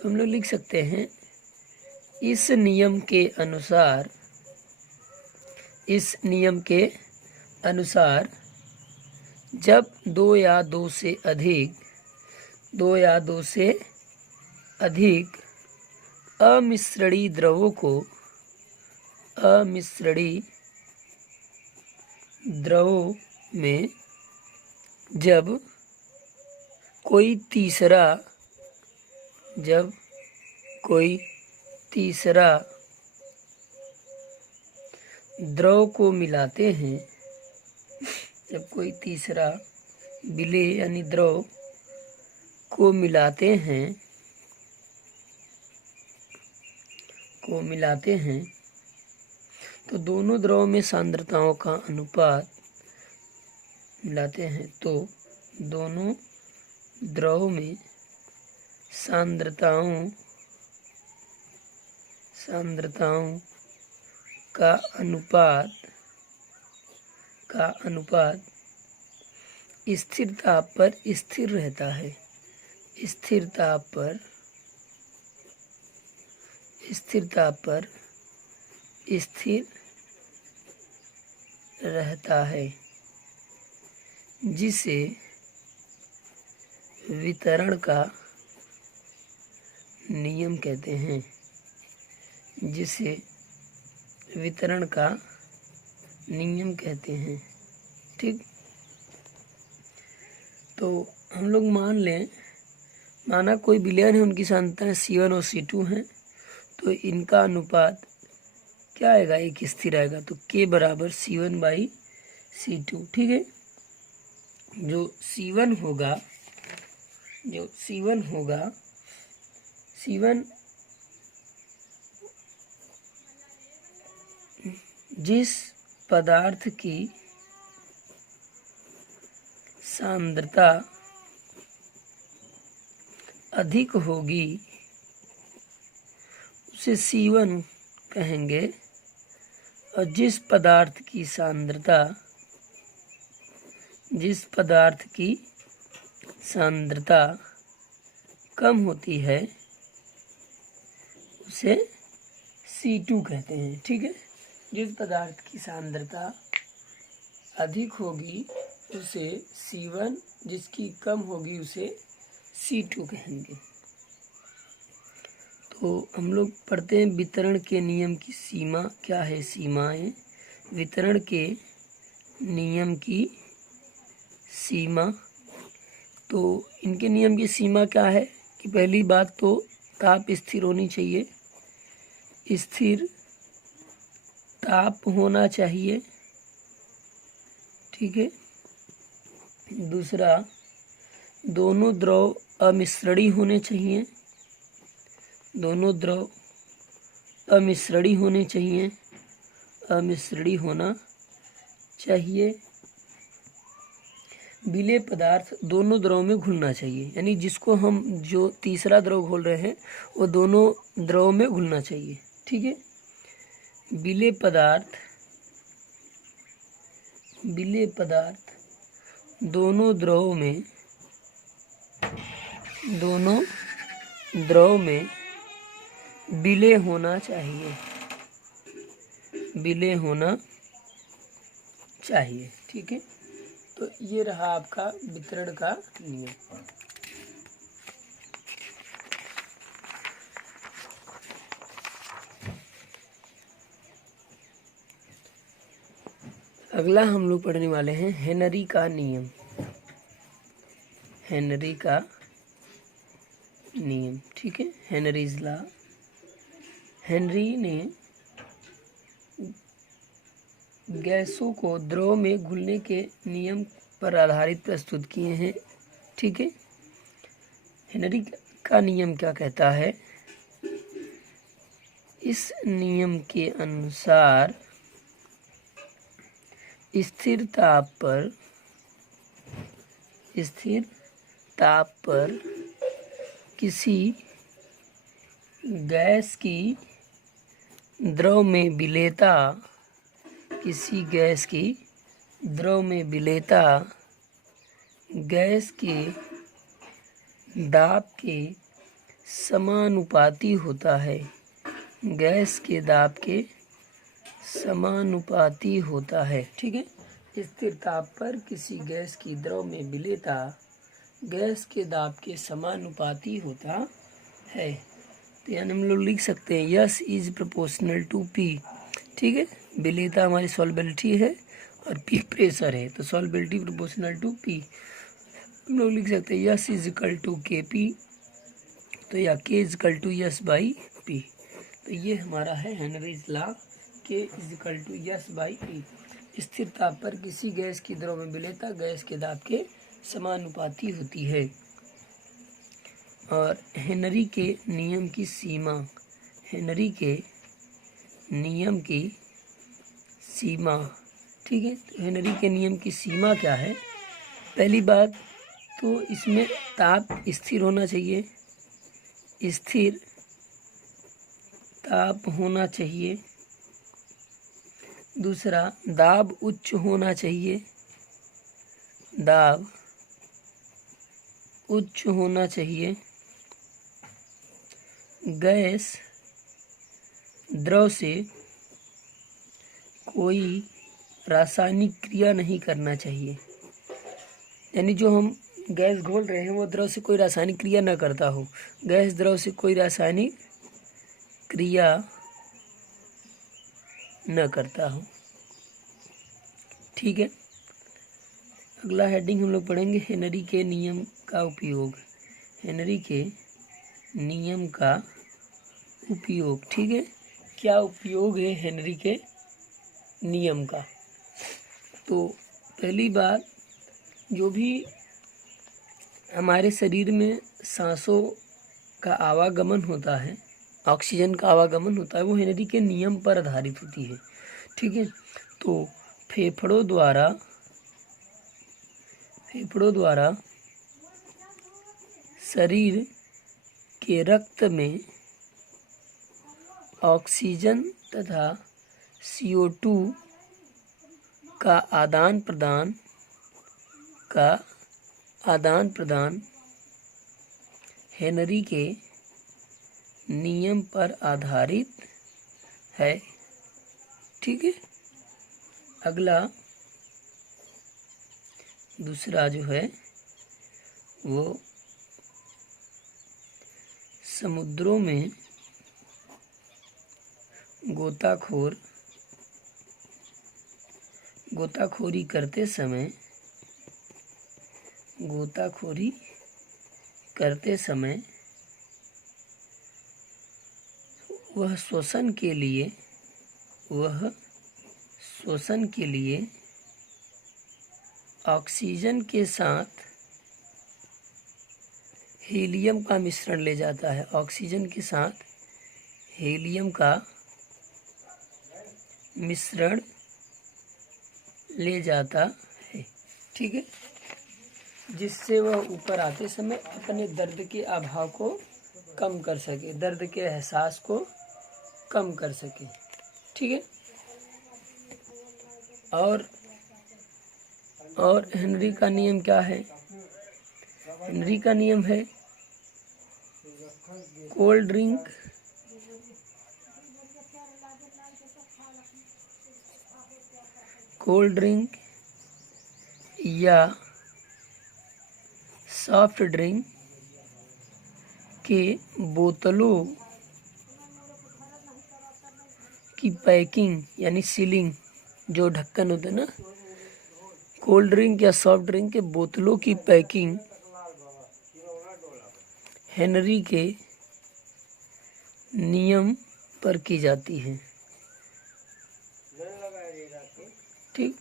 तो हम लोग लिख सकते हैं इस नियम के अनुसार जब दो या दो से अधिक अमिश्रणी द्रवों में जब कोई तीसरा द्रव को मिलाते हैं, जब कोई तीसरा विलेय यानी द्रव को मिलाते हैं तो दोनों द्रव में सांद्रताओं का अनुपात मिलाते हैं तो दोनों द्रव में सांद्रताओं का अनुपात स्थिर ताप पर स्थिर रहता है। स्थिर ताप पर स्थिर रहता है, जिसे वितरण का नियम कहते हैं। ठीक। तो हम लोग माना कोई विलयन है, उनकी सांद्रताएं C1 और C2 हैं, तो इनका अनुपात क्या आएगा, एक स्थिर आएगा, तो K बराबर C1/C2। ठीक है। जो C1 होगा C1 जिस पदार्थ की सांद्रता अधिक होगी उसे C1 कहेंगे, और जिस पदार्थ की सांद्रता कम होती है उसे C2 कहते हैं। ठीक है। जिस पदार्थ की सांद्रता अधिक होगी उसे C1, जिसकी कम होगी उसे C2 कहेंगे। तो हम लोग पढ़ते हैं वितरण के नियम की सीमा क्या है। सीमाएं, वितरण के नियम की सीमा। तो इनके नियम की सीमा क्या है कि पहली बात तो ताप स्थिर होनी चाहिए, स्थिर ताप होना चाहिए। ठीक है। दूसरा, दोनों द्रव अमिश्रणी होने चाहिए, अमिश्रणी होना चाहिए। विलेय पदार्थ दोनों द्रव में घुलना चाहिए, यानी जो तीसरा द्रव घोल रहे हैं वो दोनों द्रव में घुलना चाहिए। ठीक है। विलेय पदार्थ दोनों द्रव में विलेय होना चाहिए। ठीक है। तो ये रहा आपका वितरण का नियम। अगला हम लोग पढ़ने वाले हैं हेनरी का नियम। ठीक है। Henry's law. हेनरी ने गैसों को द्रव में घुलने के नियम पर आधारित प्रस्तुत किए हैं। ठीक है। हेनरी का नियम क्या कहता है, इस नियम के अनुसार स्थिर ताप पर किसी गैस की द्रव में विलेयता गैस के दाब के समानुपाती होता है, गैस के दाब के समानुपाती होता है। ठीक है, स्थिर ताप पर किसी गैस की द्रव में विलेयता गैस के दाब के समानुपाती होता है। तो यानी हम लोग लिख सकते हैं S is proportional to P. ठीक है, विलेयता हमारी सॉल्युबिलिटी है और पी प्रेशर है, तो सॉल्युबिलिटी प्रोपोर्शनल टू पी। हम लोग लिख सकते हैं S is equal to K P, तो या K is equal to S by P. तो ये हमारा है Henry's law, K is equal to S by P. स्थिर ताप पर किसी गैस की द्रव में विलेयता गैस के दाब के समानुपाती होती है। और हेनरी के नियम की सीमा, हेनरी के नियम की सीमा। ठीक है, तो हेनरी के नियम की सीमा क्या है? पहली बात तो इसमें ताप स्थिर होना चाहिए, स्थिर ताप होना चाहिए। दूसरा, दाब उच्च होना चाहिए, दाब उच्च होना चाहिए। गैस द्रव से कोई रासायनिक क्रिया नहीं करना चाहिए, यानी जो हम गैस घोल रहे हैं वो द्रव से कोई रासायनिक क्रिया न करता हो। गैस द्रव से कोई रासायनिक क्रिया न करता हो। ठीक है, अगला हेडिंग हम लोग पढ़ेंगे हेनरी के नियम का उपयोग। हेनरी के नियम का उपयोग। ठीक है, क्या उपयोग है हेनरी के नियम का? तो पहली बात, जो भी हमारे शरीर में सांसों का आवागमन होता है, ऑक्सीजन का आवागमन होता है, वो हेनरी के नियम पर आधारित होती है। ठीक है, तो फेफड़ों द्वारा शरीर के रक्त में ऑक्सीजन तथा CO2 का आदान प्रदान हेनरी के नियम पर आधारित है। ठीक है, अगला दूसरा जो है वो समुद्रों में गोताखोरी करते समय वह श्वसन के लिए ऑक्सीजन के साथ हीलियम का मिश्रण ले जाता है, ऑक्सीजन के साथ हीलियम का मिश्रण ले जाता है। ठीक है, जिससे वह ऊपर आते समय अपने दर्द के अभाव को कम कर सके, दर्द के एहसास को कम कर सके। ठीक है, और हेनरी का नियम क्या है? हेनरी का नियम है कोल्ड ड्रिंक या सॉफ्ट ड्रिंक के बोतलों की पैकिंग, यानी सीलिंग, जो ढक्कन होता है ना, कोल्ड ड्रिंक या सॉफ्ट ड्रिंक के बोतलों की पैकिंग हेनरी के नियम पर की जाती है। ठीक।